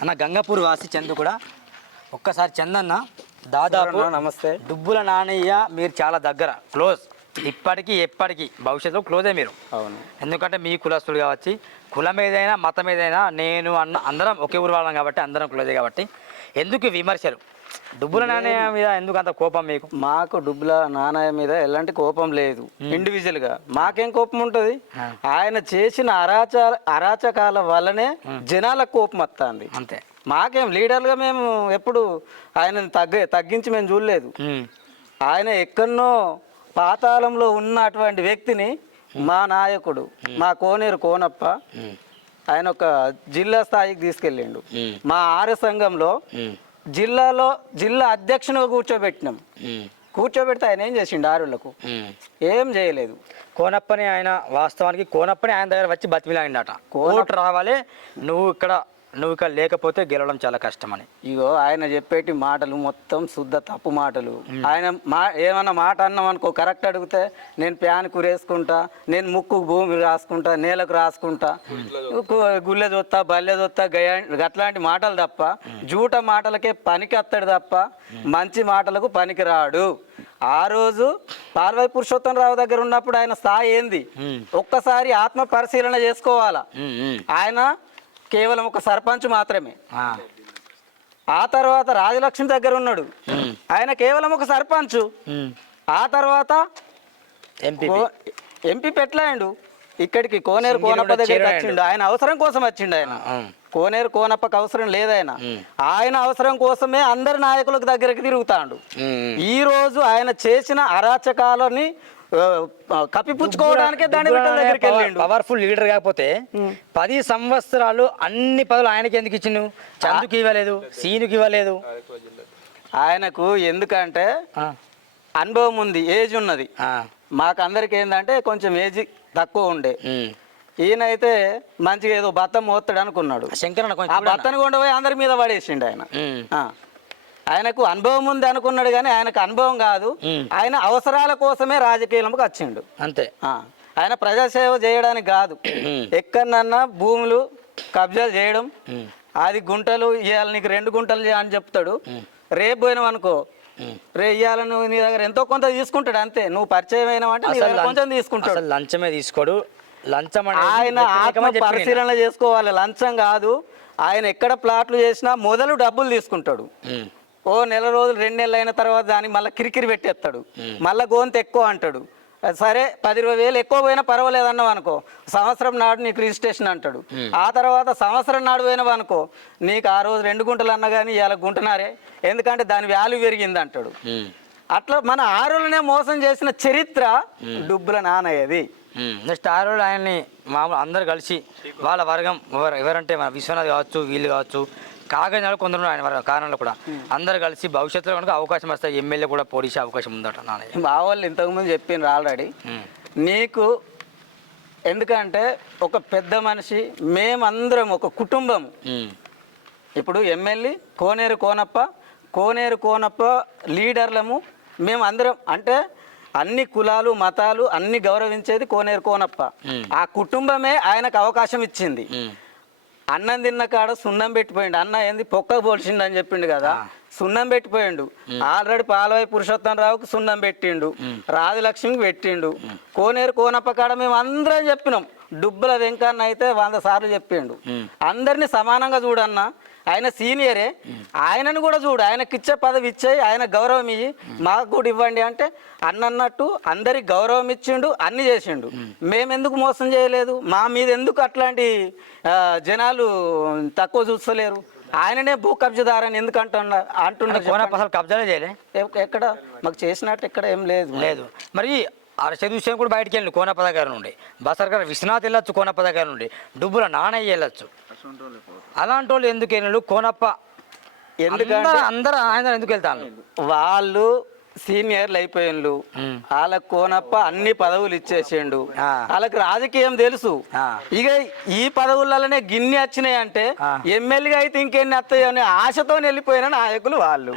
అన్న గంగపూర్ వాసి చందు కూడా. ఒక్కసారి చందన్న దాదాపు నమస్తే. డుబ్బుల నానయ్య మీరు చాలా దగ్గర. క్లోజ్. ఇప్పటికీ ఎప్పటికీ భవిష్యత్తులో క్లోజే మీరు. అవును. ఎందుకంటే మీ కులస్తులు కావచ్చు కులం ఏదైనా మతం ఏదైనా నేను అన్న అందరం ఒకే ఊరు వాళ్ళం కాబట్టి అందరం క్లోజే కాబట్టి. ఎందుకు విమర్శలు? డుబ్బుల నాణ్య మీద ఎందుకు అంత కోపం మీకు? మాకు డుబ్బుల నాణ్య మీద ఎలాంటి కోపం లేదు. ఇండివిజువల్గా. మాకేం కోపం ఉంటది? ఆయన చేసిన అరాచ అరాచకాల వల్లనే జనాలకు కోపం వస్తుంది అంతే. మాకేం లీడర్లుగా మేము ఎప్పుడు ఆయన తగ్గ తగ్గించి మేము చూడలేదు. ఆయన ఎక్కడనో పాతాళంలో ఉన్నటువంటి వ్యక్తిని మా నాయకుడు మా కోనేరు కోనప్ప. ఆయన ఒక జిల్లా స్థాయికి తీసుకెళ్ళిండు. మా ఆర్య సంఘంలో. జిల్లాలో జిల్లా అధ్యక్షునిగా కూర్చోబెట్టినాం. కూర్చోబెడితే ఆయన ఏం చేసిండు ఆరులకు. ఏం చేయలేదు కోనప్పని ఆయన వాస్తవానికి కోనప్పని ఆయన దగ్గర వచ్చి బతిమిలాడిండట ఓటు రావాలి నువ్వు ఇక్కడ నువ్వు ఇక్కడ లేకపోతే గెలవడం చాలా కష్టమని. ఇగో ఆయన చెప్పేటి మాటలు మొత్తం శుద్ధ తప్పు మాటలు. ఆయన మా ఏమన్నా మాట అన్నాం అనుకో కరెక్ట్ అడిగితే నేను ప్యాన్ కురేసుకుంటా నేను ముక్కు భూమి రాసుకుంటా నేలకు రాసుకుంటా గు- గుల్లె చూస్తా బల్లె చూస్తా గయ అట్లాంటి మాటలు తప్ప జూట మాటలకే పనికి వస్తాడు తప్ప మంచి మాటలకు పనికి రాడు ఆ రోజు పార్వతి పురుషోత్తం రావు దగ్గర ఉన్నప్పుడు ఆయన స్థాయి ఏంది? ఒక్కసారి ఆత్మ పరిశీలన చేసుకోవాలా. ఆయన కేవలం ఒక సర్పంచ్ మాత్రమే. ఆ. తర్వాత రాజలక్ష్మి దగ్గర ఉన్నాడు. ఆయన కేవలం ఒక సర్పంచ్. ఆ తర్వాత ఎంపీ పెట్టలేండు. ఇక్కడికి కోనేరు కోనప్ప చేరాడు. వచ్చిండు. ఆయన అవసరం కోసం వచ్చిండు ఆయన. కోనేరు కోనప్పకి అవసరం లేదాయన ఆయన. అవసరం కోసమే అందరి నాయకులకు దగ్గరికి తిరుగుతాడు. ఈ రోజు ఆయన చేసిన అరాచకాలని కప్పిపుచ్చుకోవడానికే దాని దగ్గరికి వెళ్ళిండు పవర్ఫుల్ లీడర్ కాకపోతే పది సంవత్సరాలు అన్ని పదవులు ఆయనకి ఎందుకు ఇచ్చిండు చందుకి ఇవ్వలేదు సీనుకి ఇవ్వలేదు ఆయనకు ఎందుకంటే. అనుభవం ఉంది ఏజ్ ఉన్నది. మాకు అందరికి ఏంటంటే కొంచెం ఏజ్ తక్కువ ఉండే. ఈయనైతే మంచిగా ఏదో బత్తం మోస్తాడు అనుకున్నాడు ఆ చూడన్న. బత్తను కొండ పోయి అందరి మీద పడేసిండు ఆయన. ఆయనకు అనుభవం ఉంది అనుకున్నాడు కానీ ఆయనకు అనుభవం కాదు. ఆయన అవసరాల కోసమే రాజకీయంలోకి వచ్చిండు. అంతే. ఆయన ప్రజాసేవ చేయడానికి కాదు. ఎక్కడన్నా భూములు కబ్జాలు చేయడం అది గుంటలు ఇవాళ నీకు రెండు గుంటలు అని చెప్తాడు. రేపు పోయినావు అనుకో రే ఇవాళ నువ్వు నీ దగ్గర ఎంతో కొంత తీసుకుంటాడు అంతే. నువ్వు పరిచయం అయినావు అంటే నీ అసలు దగ్గర లం- కొంచెం తీసుకుంటాడు. లంచమే తీసుకోడు. లంచం ఆయన ఆత్మ. పరిశీలన చేసుకోవాలి. లంచం కాదు. ఆయన ఎక్కడ ప్లాట్లు చేసినా మొదలు డబ్బులు తీసుకుంటాడు. ఓ నెల రోజులు రెండు నెలలు అయిన తర్వాత దాన్ని మళ్ళీ కిరికిరి పెట్టేస్తాడు. మళ్ళీ గోంత ఎక్కువ అంటాడు. సరే పది ఇరవై వేలు ఎక్కువ పోయినా పర్వాలేదు అన్నావు అనుకో సంవత్సరం నాడు నీకు రిజిస్ట్రేషన్ అంటాడు. ఆ తర్వాత సంవత్సరం నాడు పోయినావు అనుకో నీకు ఆ రోజు రెండు గుంటలు అన్నా కానీ ఇవాళ గుంటనారే ఎందుకంటే దాని వాల్యూ పెరిగింది అంటాడు. అట్లా మన ఆరులనే మోసం చేసిన చరిత్ర డుబ్బుల నానయ్యది. నెక్స్ట్ ఆ రోజు ఆయన్ని మామూలు అందరు కలిసి వాళ్ళ వర్గం ఎవరు ఎవరంటే మన విశ్వనాథ్ కావచ్చు వీళ్ళు కావచ్చు కాగజాలు కొందరు ఆయన కారణంలో కూడా. అందరు కలిసి భవిష్యత్తులో కనుక అవకాశం వస్తాయి ఎమ్మెల్యే కూడా పోటీ చేసే అవకాశం ఉందట నాన్నయ్య. మా వాళ్ళు ఇంతకుముందు చెప్పిండ్రు ఆల్రెడీ. నీకు ఎందుకంటే ఒక పెద్ద మనిషి మేమందరం ఒక కుటుంబం. ఇప్పుడు ఎమ్మెల్యే కోనేరు కోనప్ప కోనేరు కోనప్ప లీడర్లము మేము అందరం అంటే అన్ని కులాలు మతాలు అన్ని గౌరవించేది కోనేరు కోనప్ప. ఆ కుటుంబమే ఆయనకు అవకాశం ఇచ్చింది. అన్నం తిన్న కాడ సున్నం పెట్టిపోయిండు. అన్న ఏంది? పొక్క పోల్చిండు అని చెప్పిండు కదా. సున్నం పెట్టిపోయిండు. ఆల్రెడీ పాలవై పురుషోత్తం రావుకు సున్నం పెట్టిండు. రాజలక్ష్మికి పెట్టిండు. కోనేరు కోనప్ప కాడ మేము అందరం చెప్పినాం. డుబ్బల వెంకన్న అయితే వంద సార్లు చెప్పిండు. అందరినీ సమానంగా చూడన్న. ఆయన సీనియరే. ఆయనను కూడా చూడు. ఆయనకి ఇచ్చే పదవి ఇచ్చేయి ఆయన గౌరవం ఇయ్యి. మాకు కూడా ఇవ్వండి అంటే అన్నట్టు అందరికి గౌరవం ఇచ్చిండు అన్ని చేసిండు. మేమెందుకు మోసం చేయలేదు? మా మీద ఎందుకు అట్లాంటి జనాలు తక్కువ చూస్తలేరు? ఆయననే భూ కబ్జదారని ఎందుకు అంటున్నా అంటున్నారు అసలు కబ్జాలే చేయలే. ఎక్- ఎక్కడ? మాకు చేసినట్టు ఎక్కడ ఏం లేదు. లేదు. మరి ఆ చదువు విషయం కూడా బయటికి వెళ్ళి కోనప్ప దగ్గర నుండి. బసర్ గారు విశ్వనాథ్ వెళ్ళొచ్చు కోనప్ప దగ్గర నుండి. డుబ్బుల నాణయ్య వెళ్ళొచ్చు. అలాంటి వాళ్ళు ఎందుకు వెళ్ళాడు? కోనప్ప ఎందుకంటే అందరూ ఆయన ఎందుకు వెళ్తాను వాళ్ళు సీనియర్లు అయిపోయిండ్రు వాళ్ళకి కోనప్ప అన్ని పదవులు ఇచ్చేసిండు. ఆ. వాళ్ళకి రాజకీయం తెలుసు. ఇక ఈ పదవులలోనే గిన్ని వచ్చినాయి అంటే ఎమ్మెల్యేగా అయితే ఇంకెన్ని వస్తాయో అనే ఆశతో వెళ్ళిపోయిన నాయకులు వాళ్ళు.